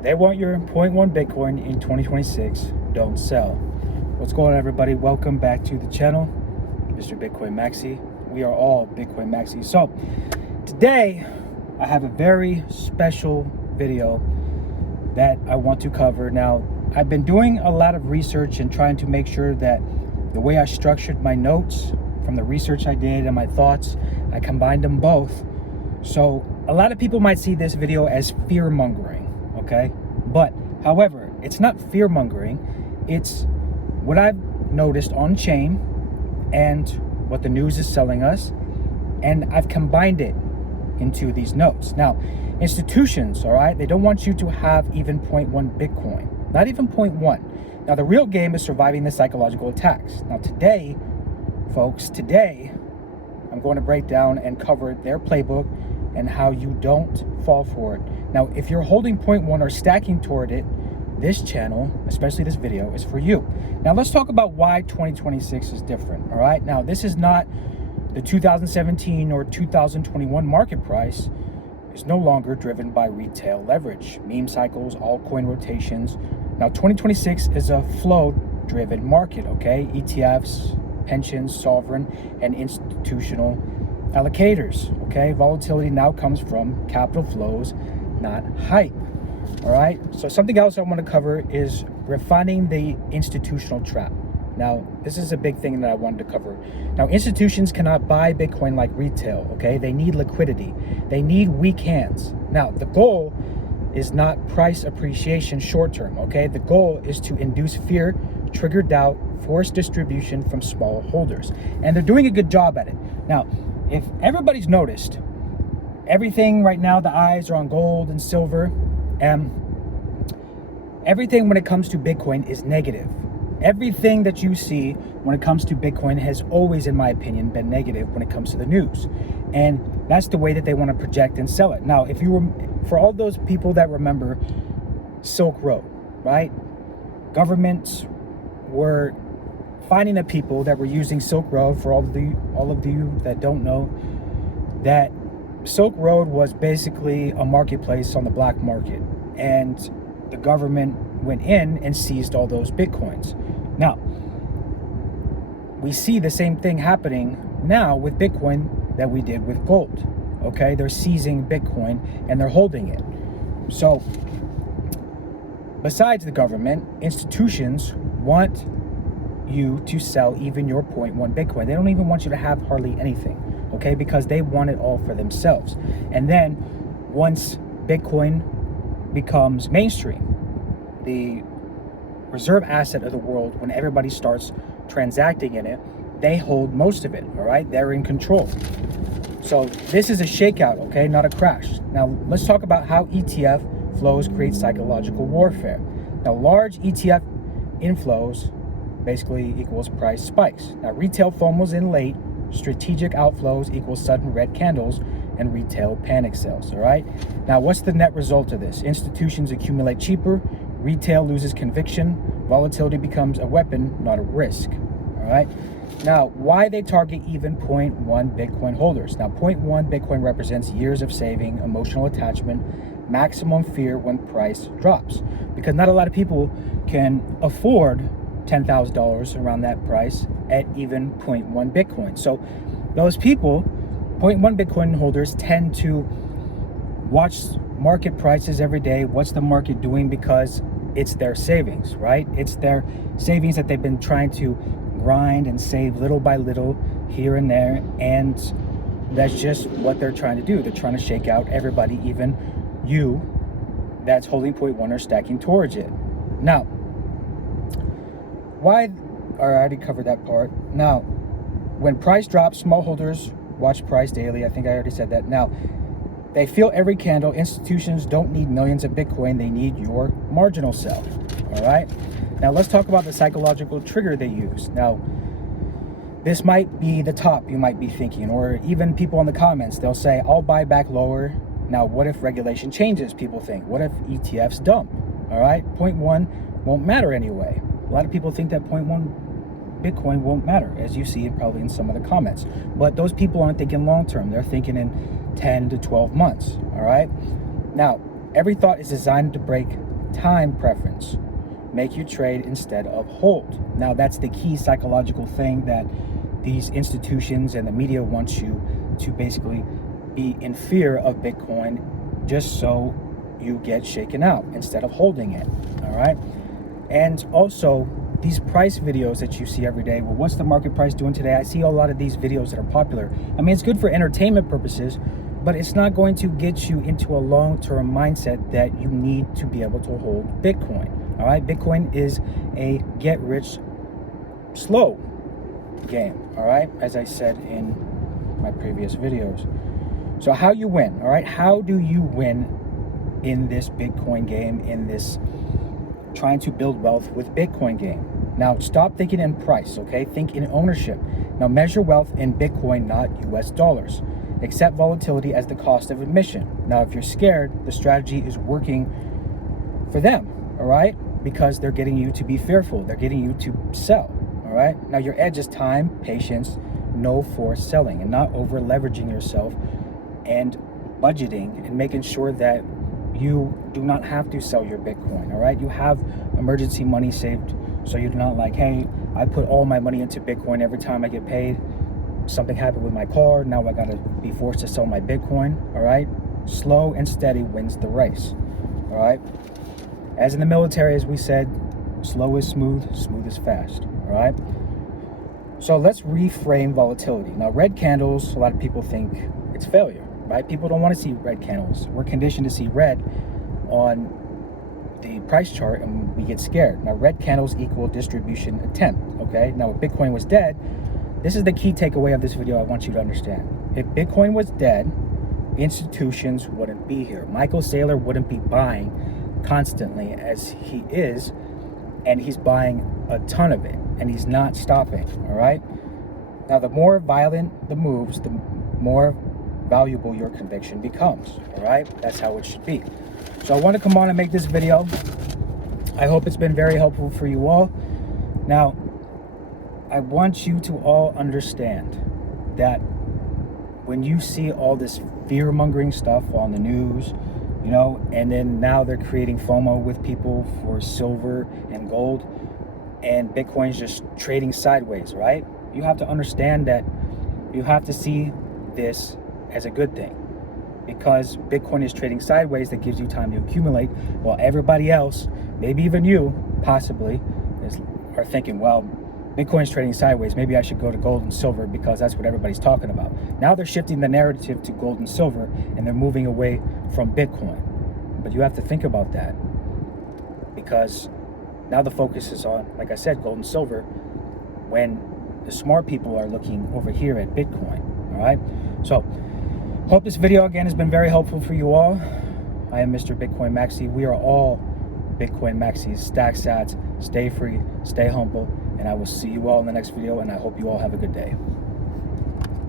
They want your .1 Bitcoin in 2026. Don't sell. What's going on, everybody? Welcome back to the channel, Mr. Bitcoin Maxi. We are all Bitcoin Maxi. So today I have a very special video that I want to cover. Now, I've been doing a lot of research and trying to make sure that the way I structured my notes from the research I did and my thoughts, I combined them both. So a lot of people might see this video as fear mongering. Okay, but however, it's not fear mongering. It's what I've noticed on chain and what the news is selling us, and I've combined it into these notes. Now, institutions, all right, they don't want you to have even .1 Bitcoin, not even .1. Now, the real game is surviving the psychological attacks. Now, today, folks, I'm going to break down and cover their playbook and how you don't fall for it. Now, if you're holding .1 or stacking toward it, this channel, especially this video, is for you. Now, let's talk about why 2026 is different, all right? Now, this is not the 2017 or 2021 market price. It's no longer driven by retail leverage, meme cycles, altcoin rotations. Now, 2026 is a flow-driven market, okay? ETFs, pensions, sovereign, and institutional allocators, okay? Volatility now comes from capital flows, not hype, all right? So something else I want to cover is refining the institutional trap. Now, this is a big thing that I wanted to cover. Now, institutions cannot buy Bitcoin like retail, okay? They need liquidity. They need weak hands. Now, the goal is not price appreciation short term, okay? The goal is to induce fear, trigger doubt, force distribution from small holders. And they're doing a good job at it. Now, if everybody's noticed, everything right now, the eyes are on gold and silver. Everything when it comes to Bitcoin is negative. Everything that you see when it comes to Bitcoin has always, in my opinion, been negative when it comes to the news. And that's the way that they want to project and sell it. Now, if you were, for all those people that remember Silk Road, right? Governments were finding the people that were using Silk Road. For all of you that don't know, that Silk Road was basically a marketplace on the black market, and the government went in and seized all those Bitcoins. Now, we see the same thing happening now with Bitcoin that we did with gold, okay? They're seizing Bitcoin and they're holding it. So, besides the government, institutions want you to sell even your .1 Bitcoin. They don't even want you to have hardly anything, okay? Because they want it all for themselves. And then once Bitcoin becomes mainstream, the reserve asset of the world, when everybody starts transacting in it, they hold most of it, all right? They're in control. So this is a shakeout, okay, not a crash. Now, let's talk about how ETF flows create psychological warfare. Now, large ETF inflows basically equals price spikes. Now, retail FOMO's in late, strategic outflows equals sudden red candles, and retail panic sales, all right? Now, what's the net result of this? Institutions accumulate cheaper, retail loses conviction, volatility becomes a weapon, not a risk, all right? Now, why they target even .1 Bitcoin holders? Now, .1 Bitcoin represents years of saving, emotional attachment, maximum fear when price drops, because not a lot of people can afford $10,000 around that price at even .1 Bitcoin. So those people, .1 Bitcoin holders, tend to watch market prices every day. What's the market doing? Because it's their savings, right? It's their savings that they've been trying to grind and save little by little here and there. And that's just what they're trying to do. They're trying to shake out everybody, even you that's holding .1 or stacking towards it. Now, why? I already covered that part. Now, when price drops, small holders watch price daily. I think I already said that. Now, they feel every candle. Institutions don't need millions of Bitcoin. They need your marginal sell. All right. Now, let's talk about the psychological trigger they use. Now, this might be the top, you might be thinking, or even people in the comments, they'll say, I'll buy back lower. Now, what if regulation changes? People think, what if ETFs dump? All right. .1 won't matter anyway. A lot of people think that .1 Bitcoin won't matter, as you see probably in some of the comments. But those people aren't thinking long term. They're thinking in 10 to 12 months, all right? Now, every thought is designed to break time preference. Make you trade instead of hold. Now, that's the key psychological thing that these institutions and the media want you to basically be in fear of Bitcoin, just so you get shaken out instead of holding it. All right. And also, these price videos that you see every day, well, what's the market price doing today? I see a lot of these videos that are popular. I mean, it's good for entertainment purposes, but it's not going to get you into a long-term mindset that you need to be able to hold Bitcoin. All right, Bitcoin is a get rich slow game. All right, as I said in my previous videos. So how you win? All right, how do you win in this Bitcoin game, in this trying to build wealth with Bitcoin game? Now, stop thinking in price, okay? Think in ownership. Now, measure wealth in Bitcoin, not US dollars. Accept volatility as the cost of admission. Now, if you're scared, the strategy is working for them, all right? Because they're getting you to be fearful. They're getting you to sell, all right? Now, your edge is time, patience, no forced selling, and not over leveraging yourself, and budgeting and making sure that you do not have to sell your Bitcoin, all right? You have emergency money saved, so you're not like, hey, I put all my money into Bitcoin every time I get paid. Something happened with my car, now I gotta be forced to sell my Bitcoin, all right? Slow and steady wins the race, all right? As in the military, as we said, slow is smooth, smooth is fast, all right? So let's reframe volatility. Now, red candles, a lot of people think it's failure, right? People don't want to see red candles. We're conditioned to see red on the price chart and we get scared. Now, red candles equal distribution attempt, okay? Now, if Bitcoin was dead, this is the key takeaway of this video I want you to understand. If Bitcoin was dead, institutions wouldn't be here. Michael Saylor wouldn't be buying constantly as he is, and he's buying a ton of it, and he's not stopping, all right? Now, the more violent the moves, the more valuable your conviction becomes, all right? That's how it should be. So I want to come on and make this video. I hope it's been very helpful for you all. Now, I want you to all understand that when you see all this fear-mongering stuff on the news, you know, and then now they're creating FOMO with people for silver and gold, and Bitcoin's just trading sideways, right? You have to understand that you have to see this as a good thing, because Bitcoin is trading sideways. That gives you time to accumulate, while everybody else, maybe even you possibly, are thinking, well, Bitcoin's trading sideways, maybe I should go to gold and silver because that's what everybody's talking about. Now they're shifting the narrative to gold and silver, and they're moving away from Bitcoin. But you have to think about that, because now the focus is on, like I said, gold and silver, when the smart people are looking over here at Bitcoin, all right? So, hope this video, again, has been very helpful for you all. I am Mr. Bitcoin Maxi. We are all Bitcoin Maxis. Stack sats, stay free, stay humble, and I will see you all in the next video, and I hope you all have a good day.